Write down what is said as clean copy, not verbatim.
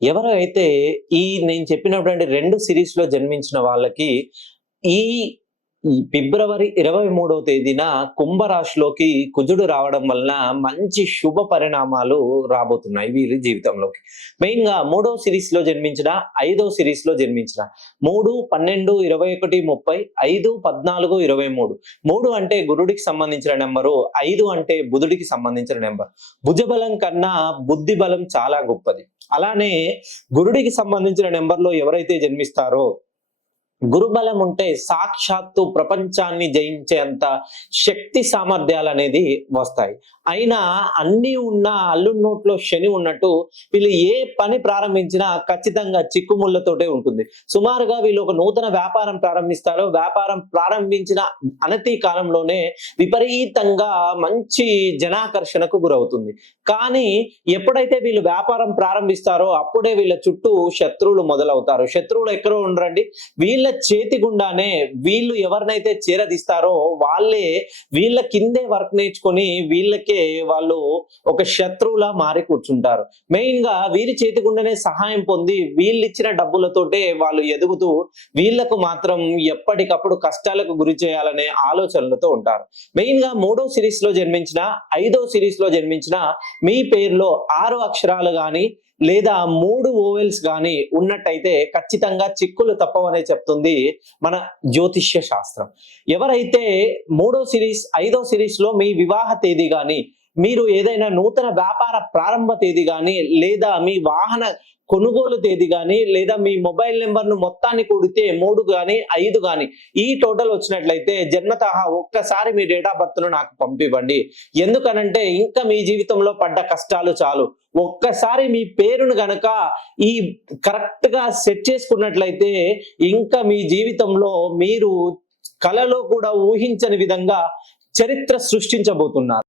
ఎవరైతే నేను చెప్పినటువంటి 2 సిరీస్‌లో జన్మించిన వాళ్ళకి ఈ ఈ ఫిబ్రవరి 23వ తేదీన కుంభరాశిలోకి కుజుడు రావడం వలన మంచి శుభ పరిణామాలు రాబోతున్నాయి వీరి జీవితంలోకి. మెయిన్‌గా 3వ సిరీస్‌లో జన్మించిన, 5వ సిరీస్‌లో జన్మించిన 3, 12, 21, 30, 5, 14, 23. 3 అంటే గురుడికి సంబంధించిన నంబరు, 5 అంటే బుధుడికి సంబంధించిన నంబర్. భుజబలం కన్నా బుద్ధి బలం చాలా గొప్పది. అలానే గురుడికి సంబంధించిన నంబర్‌లో ఎవరైతే జన్మిస్తారో గురుబలం ఉంటే సాక్షాత్తు ప్రపంచాన్ని జయించేంత శక్తి సామర్థ్యాలనేది వస్తాయి. అయినా అన్నీ ఉన్న అల్లుడి నోట్లో శని ఉన్నట్టు వీళ్ళు ఏ పని ప్రారంభించినా ఖచ్చితంగా చిక్కుముళ్ళతోటే ఉంటుంది. సుమారుగా వీళ్ళు ఒక నూతన వ్యాపారం ప్రారంభిస్తారో, వ్యాపారం ప్రారంభించిన అనతి కాలంలోనే విపరీతంగా మంచి జనాకర్షణకు గురవుతుంది. కానీ ఎప్పుడైతే వీళ్ళు వ్యాపారం ప్రారంభిస్తారో అప్పుడే వీళ్ళ చుట్టూ శత్రువులు మొదలవుతారు. శత్రువులు ఎక్కడో ఉండరండి, వీళ్ళ చేతి గుండానే వీళ్ళు ఎవరినైతే చేరదీస్తారో వాళ్ళే వీళ్ళ కిందే వర్క్ నేర్చుకొని వీళ్ళకే వాళ్ళు ఒక శత్రువులా మారి కూర్చుంటారు. మెయిన్ గా వీరి చేతి గుండానే సహాయం పొంది వీళ్ళు ఇచ్చిన డబ్బులతోటే వాళ్ళు ఎదుగుతూ వీళ్ళకు మాత్రం ఎప్పటికప్పుడు కష్టాలకు గురి చేయాలనే ఆలోచనలతో ఉంటారు. మెయిన్ గా 3వ సిరీస్ లో జన్మించిన, 5వ సిరీస్ లో జన్మించిన మీ పేరులో 6 అక్షరాలు గాని లేదా 3 ఓవెల్స్ గాని ఉన్నట్టయితే ఖచ్చితంగా చిక్కులు తప్పవనే చెప్తుంది మన జ్యోతిష్య శాస్త్రం. ఎవరైతే 3వ సిరీస్, 5వ సిరీస్ లో మీ వివాహ తేదీ గాని, మీరు ఏదైనా నూతన వ్యాపార ప్రారంభ తేదీ గాని, లేదా మీ వాహన కొనుగోలు తేదీ గాని, లేదా మీ మొబైల్ నెంబర్‌ను మొత్తాన్ని కూడితే 3 గాని, 5 గాని ఈ టోటల్ వచ్చినట్లయితే జన్మతః ఒక్కసారి మీ డేట్ ఆఫ్ బర్త్‌ను నాకు పంపివ్వండి. ఎందుకనంటే ఇంకా మీ జీవితంలో పడ్డ కష్టాలు చాలు. ఒక్కసారి మీ పేరును గనక ఈ కరెక్ట్‌గా సెట్ చేసుకున్నట్లయితే ఇంకా మీ జీవితంలో మీరు కలలో కూడా ఊహించని విధంగా చరిత్ర సృష్టించబోతున్నారు.